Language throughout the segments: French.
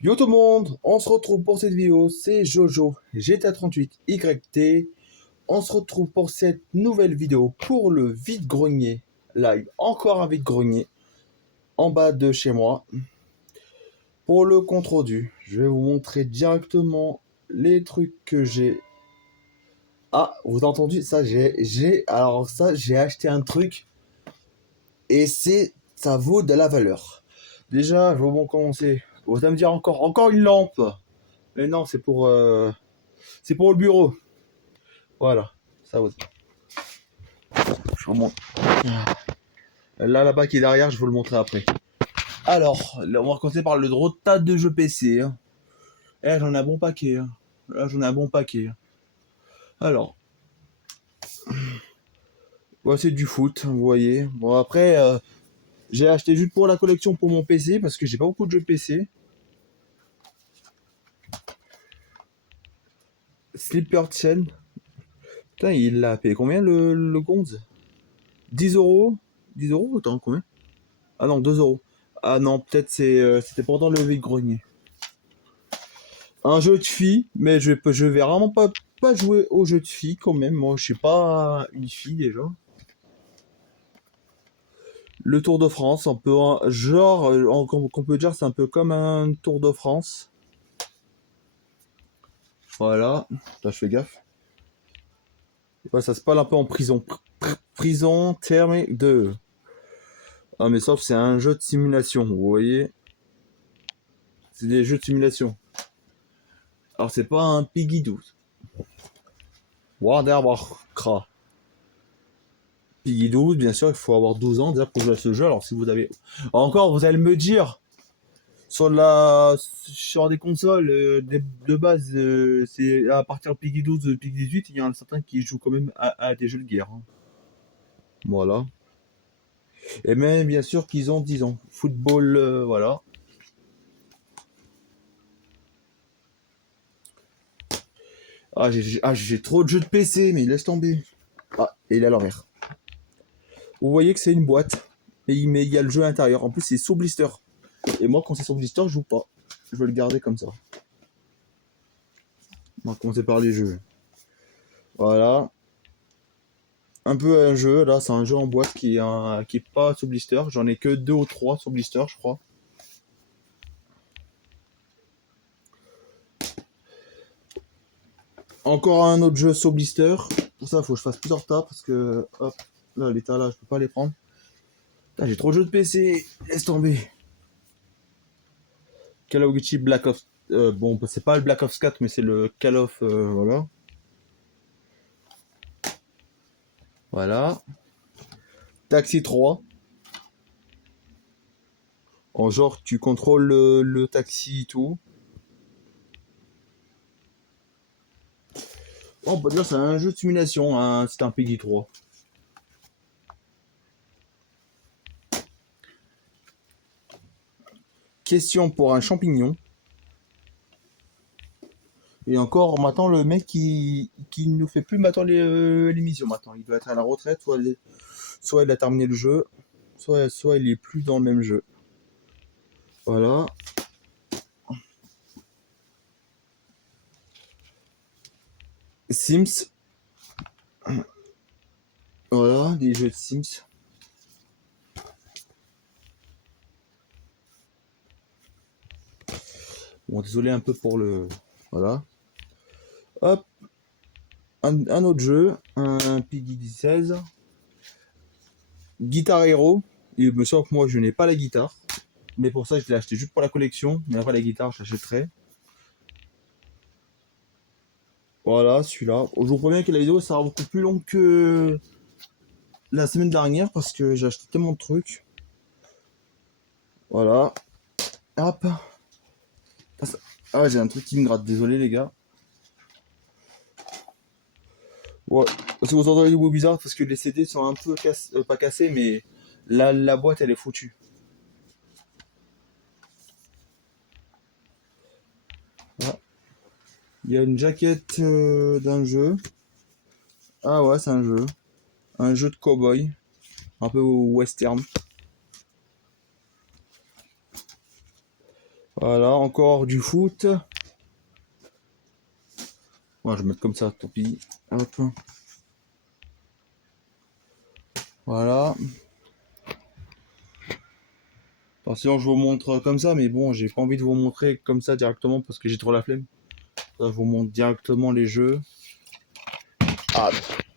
Yo tout le monde, on se retrouve pour cette vidéo, c'est Jojo GTA38YT. On se retrouve pour cette nouvelle vidéo pour le vide-grenier live, encore un vide-grenier en bas de chez moi. Pour le contre-du, je vais vous montrer directement les trucs que j'ai. Ah, vous avez entendu ça, alors ça, j'ai acheté un truc et ça vaut de la valeur. Déjà, je vais bon commencer. Vous allez me dire encore une lampe. Mais non, c'est pour le bureau. Voilà, ça va. Je remonte. Là-bas qui est derrière, je vous le montrer après. Alors, là, on va commencer par le gros tas de jeux PC. Hein. J'en ai un bon paquet. Hein. Là, j'en ai un bon paquet. Hein. Alors, c'est du foot, vous voyez. Bon, après, j'ai acheté juste pour la collection pour mon PC parce que j'ai pas beaucoup de jeux PC. Slipper Chain. Putain, il a payé combien le Gonz 10 euros 10 euros. Attends, combien? Ah non, 2 euros. Ah non, peut-être c'était pendant le vide-grenier. Un jeu de filles, mais je vais vraiment pas jouer au jeu de filles quand même. Moi, je suis pas une fille déjà. Le Tour de France, un peu genre, qu'on peut dire, c'est un peu comme un Tour de France. Voilà, là je fais gaffe. Ouais, ça se parle un peu en prison. Prison thermique 2. Ah mais sauf c'est un jeu de simulation, vous voyez. C'est des jeux de simulation. Alors c'est pas un Piggy 12. Warcraft. Piggy 12, bien sûr, il faut avoir 12 ans déjà pour jouer à ce jeu. Alors si vous avez... Encore, vous allez me dire, sur des consoles de base, c'est à partir de Piggy 12, Piggy 18, il y en a certains qui jouent quand même à des jeux de guerre. Hein. Voilà. Et même, bien sûr, qu'ils ont 10 ans. Football, voilà. J'ai trop de jeux de PC, mais laisse tomber. Ah, et il est à l'envers. Vous voyez que c'est une boîte, mais il y a le jeu à l'intérieur. En plus, c'est sous blister. Et moi, quand c'est sur blister, je joue pas. Je vais le garder comme ça. On va commencer par les jeux. Voilà. Un peu un jeu, là, c'est un jeu en boîte qui est pas sous blister. J'en ai que 2 ou 3 sur blister, je crois. Encore un autre jeu sous blister. Pour ça, il faut que je fasse plusieurs tas parce que, hop, là, les tas là, je peux pas les prendre. J'ai trop de jeux de PC, laisse tomber. Call of Duty Black Ops. Bon, c'est pas le Black Ops 4, mais c'est le Call of. Voilà. Voilà. Taxi 3. En genre, tu contrôles le taxi et tout. On peut dire c'est un jeu de simulation, hein, c'est un Peggy 3. Question pour un champignon. Et encore, maintenant, le mec qui nous fait plus maintenant l'émission maintenant. Il doit être à la retraite, soit il a terminé le jeu, soit il est plus dans le même jeu. Voilà. Sims. Voilà, des jeux de Sims. Bon, désolé un peu pour le... Voilà. Hop. Un autre jeu, un Piggy 16. Guitar Hero. Il me semble que moi, je n'ai pas la guitare. Mais pour ça, je l'ai acheté juste pour la collection. Mais après, la guitare, je l'achèterai. Voilà, celui-là. Je vous promets que la vidéo sera beaucoup plus longue que la semaine dernière parce que j'ai acheté tellement de trucs. Voilà. Hop. Ah, j'ai un truc qui me gratte. Désolé, les gars. Ouais. Si vous entendez des bruits bizarres, parce que les CD sont un peu pas cassés, mais la boîte, elle est foutue. Voilà. Il y a une jaquette d'un jeu. Ah ouais, c'est un jeu. Un jeu de cow-boy. Un peu western. Voilà, encore du foot. Bon, je vais mettre comme ça, tant pis. Hop. Voilà. Attention, je vous montre comme ça, mais bon, j'ai pas envie de vous montrer comme ça directement parce que j'ai trop la flemme. Là, je vous montre directement les jeux. Ah,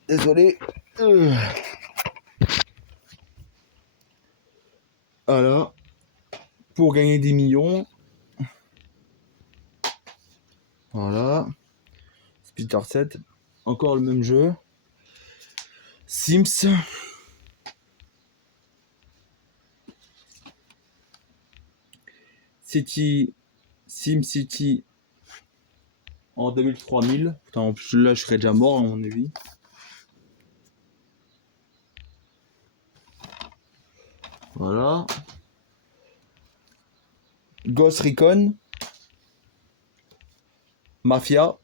désolé. Voilà. Pour gagner des millions. Voilà. Splinter 7. Encore le même jeu. Sims. City. SimCity en 2000-3000. Putain, là, je serais déjà mort, à mon avis. Voilà. Ghost Recon. Mafia.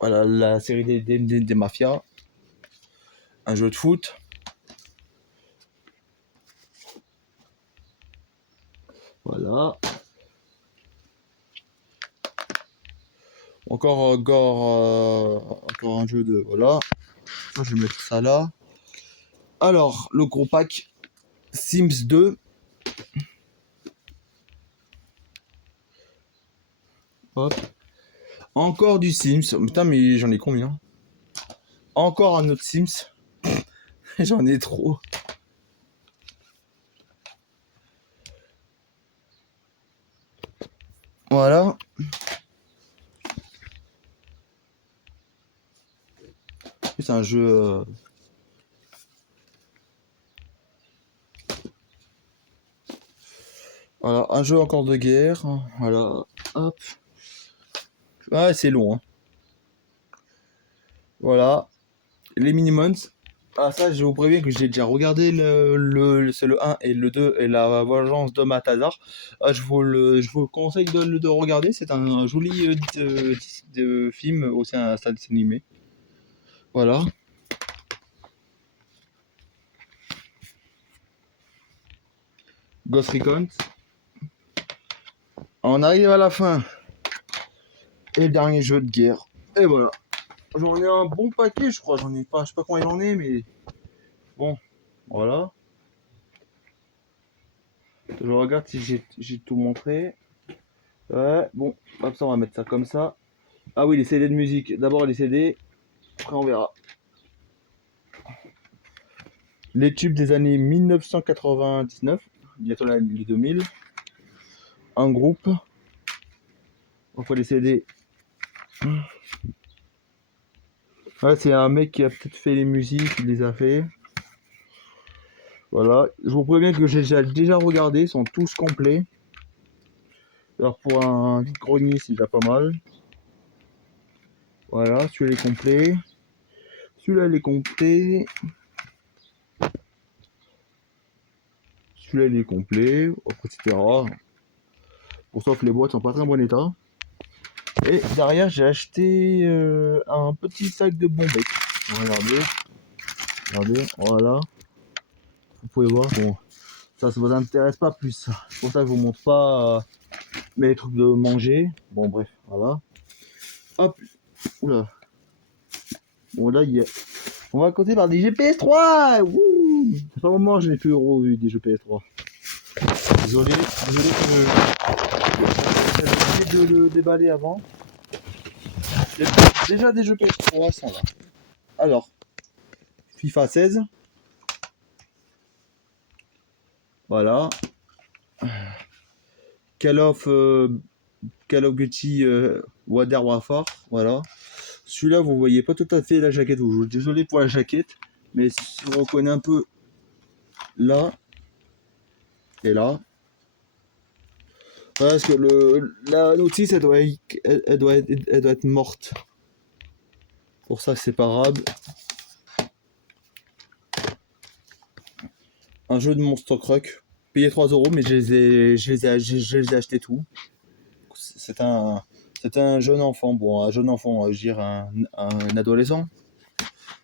Voilà, la série des mafias. Un jeu de foot. Voilà. Encore un jeu de... Voilà. Ça, je vais mettre ça là. Alors, le gros pack Sims 2. Hop. Encore du Sims. Putain, mais j'en ai combien? Encore un autre Sims. J'en ai trop. Voilà. C'est un jeu... Voilà, un jeu encore de guerre. Voilà. Hop. Ouais, c'est long. Hein. Voilà. Les Minimons. Ah, ça, je vous préviens que j'ai déjà regardé c'est le 1 et le 2 et la vengeance de Matazar. Ah, je vous conseille de regarder. C'est un joli de film, aussi un style animé. Voilà. Ghost Recon. On arrive à la fin. Et le dernier jeu de guerre. Et voilà. J'en ai un bon paquet, je crois. J'en ai pas, je sais pas combien j'en ai, mais bon, voilà. Je regarde si j'ai tout montré. Ouais, bon, hop, ça on va mettre ça comme ça. Ah oui, les CD de musique. D'abord les CD, après on verra. Les tubes des années 1999, bientôt les 2000. Un groupe. Après les CD. Ouais, c'est un mec qui a peut-être fait les musiques, il les a fait. Voilà, je vous préviens que j'ai déjà regardé, ils sont tous complets. Alors pour un vide-grenier, c'est déjà pas mal. Voilà, celui-là est complet. Celui-là il est complet. Celui-là il est complet, etc. Pour sauf que les boîtes sont pas très bon état. Et derrière j'ai acheté un petit sac de Bombec. Regardez. Regardez, voilà. Vous pouvez voir, bon, ça vous intéresse pas plus. C'est pour ça que je vous montre pas mes trucs de manger. Bon bref, voilà. Hop, oula. Bon là, on va compter par des GPS 3. Wouh, ça fait un moment que je n'ai plus revu des GPS 3. Désolé que j'ai oublié de le déballer avant. Déjà des jeux PS3 sont là. Alors, FIFA 16. Voilà. Call of Duty Modern Warfare. Voilà. Celui-là, vous voyez pas tout à fait la jaquette. Je suis désolé pour la jaquette. Mais si on reconnaît un peu là et là. Parce que la notice, elle doit être morte. Pour ça, c'est pas grave. Un jeu de Monster Truck. Payé 3€, mais je les ai achetés tout. C'est un jeune enfant. Bon, un jeune enfant, je dirais un adolescent.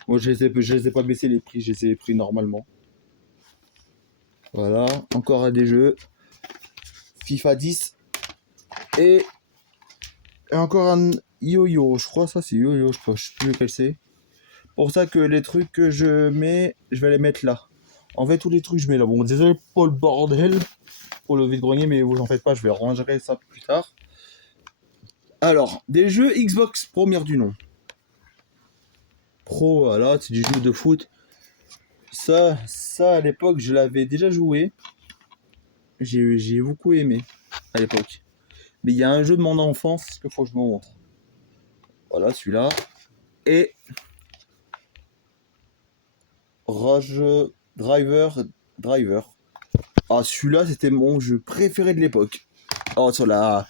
Moi, je les ai pas baissé les prix, je les ai pris normalement. Voilà, encore des jeux. FIFA 10. Et encore un yo-yo, je crois ça c'est yo-yo, je sais plus lequel c'est. Pour ça que les trucs que je mets, je vais les mettre là. En fait, tous les trucs je mets là. Bon, désolé pour le bordel, pour le vide-grenier, mais vous en faites pas, je vais ranger ça plus tard. Alors, des jeux Xbox première du nom. Pro, voilà, c'est du jeu de foot. Ça à l'époque, je l'avais déjà joué. J'ai beaucoup aimé à l'époque. Mais il y a un jeu de mon enfance qu'il faut que je me montre. Voilà, celui-là. Et Rage Driver. Ah, celui-là, c'était mon jeu préféré de l'époque. Oh, sur la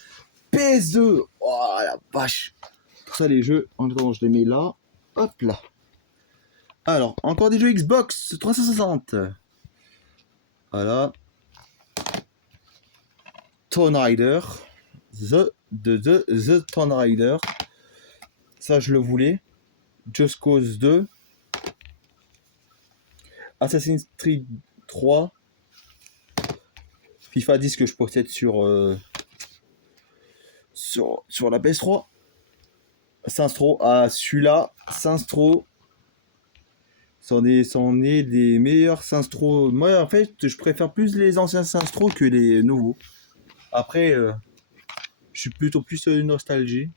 PS2. Oh, la vache. Pour ça, les jeux, en attendant, je les mets là. Hop là. Alors, encore des jeux Xbox 360. Voilà. Tomb Raider. The Tomb Raider. Ça, je le voulais. Just Cause 2. Assassin's Creed 3. FIFA 10 que je possède sur la PS3. Sinstro. Ah, celui-là, Sinstro. C'en est des meilleurs Sinstro. Moi, en fait, je préfère plus les anciens Sinstro que les nouveaux. Après, je suis plutôt plus nostalgie.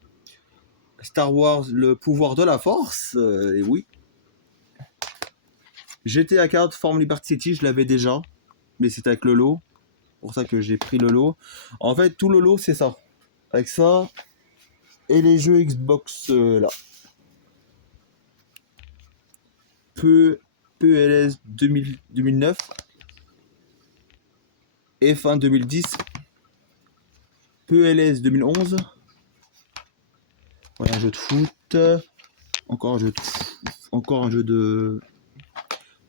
Star Wars, le pouvoir de la force, et oui. GTA 4 Form Liberty City, je l'avais déjà, mais c'était avec le lot. Pour ça que j'ai pris le lot. En fait, tout le lot, c'est ça. Avec ça, et les jeux Xbox là. PLS 2009, F1 2010, PLS 2011. Voilà, un jeu de foot. Encore un jeu de foot. Encore un jeu de...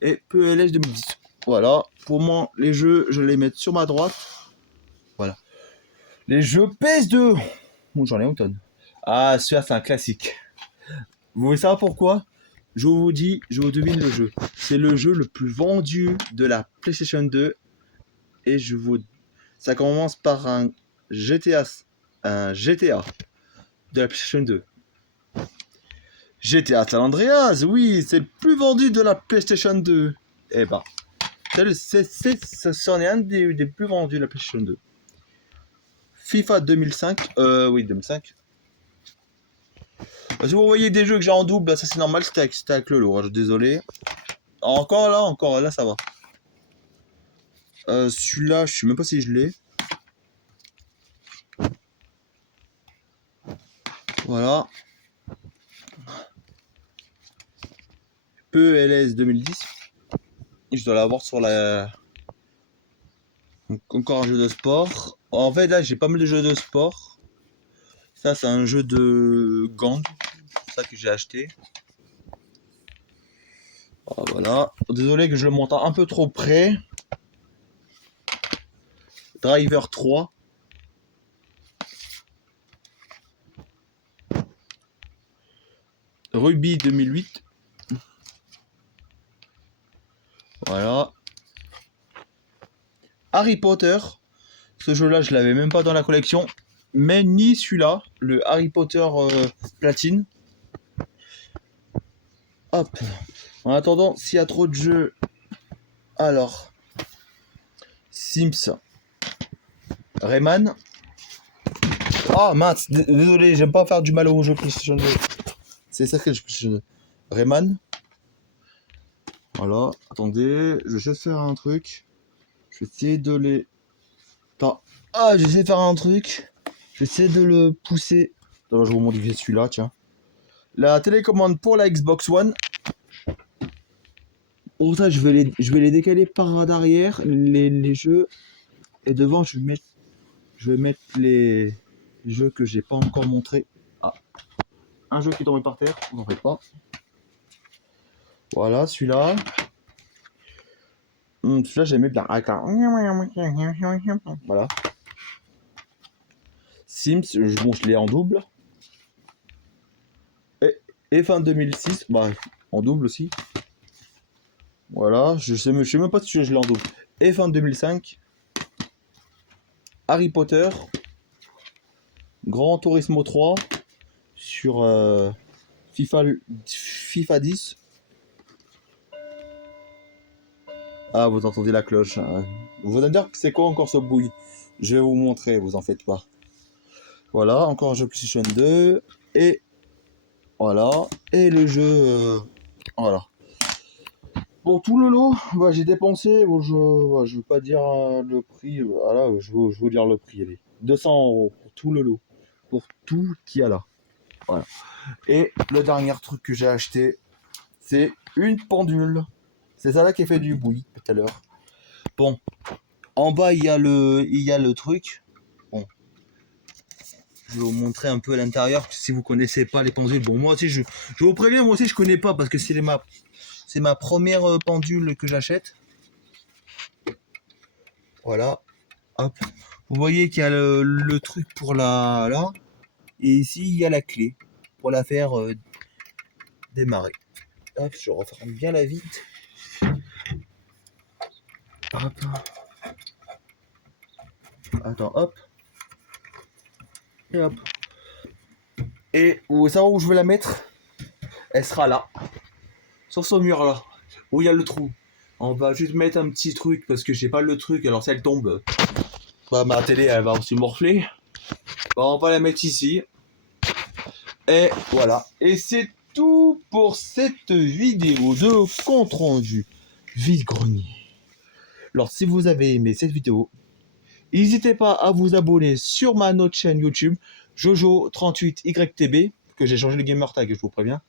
Et PLS 2010. Voilà. Pour moi, les jeux, je les mets sur ma droite. Voilà. Les jeux PS2. Bon, j'en ai automne. Ah, celui-là, c'est un classique. Vous voulez savoir pourquoi? Je vous dis, je vous devine le jeu. C'est le jeu le plus vendu de la PlayStation 2. Et ça commence par un GTA. Un GTA de la PlayStation 2. GTA San Andreas, oui, c'est le plus vendu de la PlayStation 2. Eh ben, c'en est un des plus vendus de la PlayStation 2. FIFA 2005, oui, 2005. Si vous voyez des jeux que j'ai en double, ça c'est normal, c'était avec le lot, hein, désolé. Encore là, ça va. Celui-là, je sais même pas si je l'ai. Voilà. PLS 2010. Je dois l'avoir sur la... Donc, encore un jeu de sport. En fait, là, j'ai pas mal de jeux de sport. Ça, c'est un jeu de gang. C'est ça que j'ai acheté. Ah, voilà. Désolé que je le monte un peu trop près. Driver 3. Ruby 2008. Voilà. Harry Potter. Ce jeu-là, je l'avais même pas dans la collection. Mais ni celui-là, le Harry Potter platine. Hop. En attendant, s'il y a trop de jeux. Alors. Sims. Rayman. Ah mince, désolé, j'aime pas faire du mal aux jeux PlayStation 2. C'est ça que je PlayStation 2. Rayman. Voilà, attendez, je vais juste faire un truc. Je vais essayer de les... Attends. Ah, j'ai essayé de faire un truc. Je vais essayer de le pousser. Attends, je vais vous modifier celui-là, tiens. La télécommande pour la Xbox One. Pour ça, je vais les décaler par derrière, les jeux. Et devant, je vais mettre les jeux que j'ai pas encore montré. Ah, un jeu qui est tombé par terre, vous n'en faites pas. Voilà, celui-là. Celui-là, j'aimais bien. Voilà. Sims, je l'ai en double. Et fin 2006, bah, en double aussi. Voilà, je sais même pas si je l'ai en double. Et fin 2005. Harry Potter. Gran Turismo 3 sur FIFA 10. Ah, vous entendez la cloche, hein. Vous allez me dire que c'est quoi encore ce bruit? Je vais vous montrer, vous en faites pas. Voilà, encore un jeu PlayStation 2. Et voilà. Et le jeu. Voilà. Pour tout le lot, bah, j'ai dépensé, je veux pas dire le prix, voilà, je veux vous dire le prix, allez. 200 € pour tout le lot. Pour tout qu'il y a là. Voilà. Et le dernier truc que j'ai acheté, c'est une pendule. C'est ça là qui a fait du bruit tout à l'heure. Bon, en bas il y a le truc. Bon, je vais vous montrer un peu à l'intérieur si vous connaissez pas les pendules. Bon, moi aussi je vous préviens, moi aussi je connais pas parce que c'est ma première pendule que j'achète. Voilà, hop. Vous voyez qu'il y a le truc pour là, et ici il y a la clé pour la faire démarrer. Hop, je referme bien la vitre. Hop. Attends, hop. Et hop. Et vous savez où je vais la mettre? Elle sera là, sur ce mur là, où il y a le trou. On va juste mettre un petit truc parce que j'ai pas le truc. Alors si elle tombe, bah, ma télé elle va aussi morfler. Bah, on va la mettre ici. Et voilà. Et c'est tout pour cette vidéo de compte rendu vide-grenier. Alors si vous avez aimé cette vidéo, n'hésitez pas à vous abonner sur ma autre chaîne YouTube, Jojo38YTB, que j'ai changé le gamer tag, je vous préviens.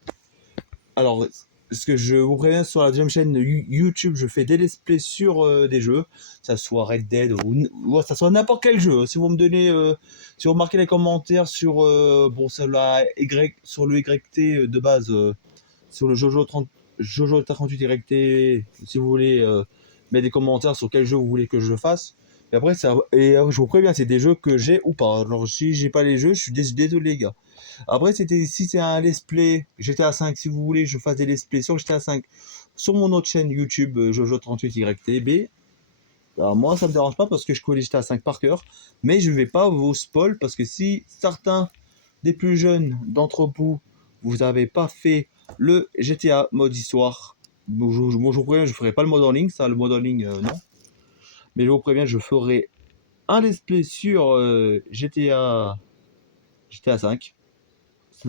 Alors, ce que je vous préviens, sur la deuxième chaîne YouTube, je fais des let's play sur des jeux, ça soit Red Dead ou ça soit n'importe quel jeu. Si vous me donnez, si vous marquez les commentaires sur sur le YT de base, sur le Jojo 38YT, si vous voulez mettre des commentaires sur quel jeu vous voulez que je fasse. Et après, je vous préviens, c'est des jeux que j'ai ou pas. Alors, si j'ai pas les jeux, je suis désolé, les gars. Après, si c'est un let's play GTA 5, si vous voulez, je fasse des let's play sur GTA 5 sur mon autre chaîne YouTube, Jojo38YTB. Alors, moi, ça me dérange pas parce que je connais GTA 5 par cœur. Mais je vais pas vous spoil parce que si certains des plus jeunes d'entre vous, vous n'avez pas fait le GTA mode histoire, moi je vous préviens, je ferai pas le mode en ligne, ça, le mode en ligne, non. Mais je vous préviens, je ferai un let's play sur GTA 5.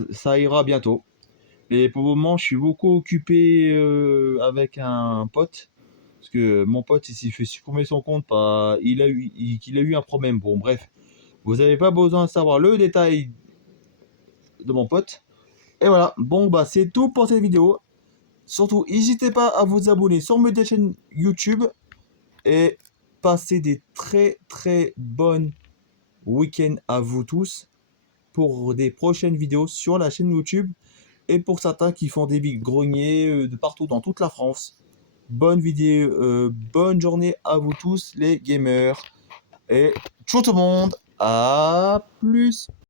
Ça ira bientôt. Et pour le moment, je suis beaucoup occupé avec un pote. Parce que mon pote, il s'est fait supprimer son compte, il a eu un problème. Bon, bref. Vous n'avez pas besoin de savoir le détail de mon pote. Et voilà. Bon, bah, c'est tout pour cette vidéo. Surtout, n'hésitez pas à vous abonner sur mes deux chaînes YouTube. Et passez des très très bonnes week-ends à vous tous pour des prochaines vidéos sur la chaîne YouTube et pour certains qui font des vide-greniers de partout dans toute la France. Bonne vidéo, bonne journée à vous tous les gamers et ciao tout le monde, à plus.